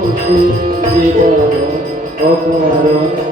বসে জীবন অপরাধ